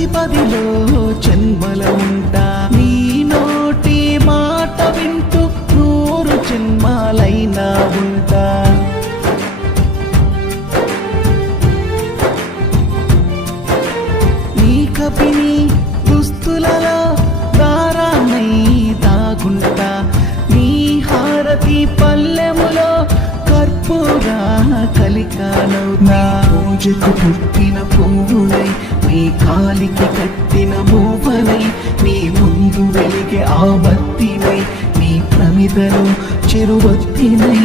ప్రతి పదిలో జన్మల ఉంటా నీ నోటి మాట వింటూ 100 జన్మాలైనా ఉంటా నీ కపిని దుస్తులలో దారానై దాగుంటా నీ హారతి పల్లెములో కర్పూరా కలికానవుతా పూజకు పుట్టిన పువ్వునై నీ కాలికి కట్టిన మూవనై నీ ముందు వెలిగే ఆ బత్తినై నీ ప్రమిదలో చెరువత్తినై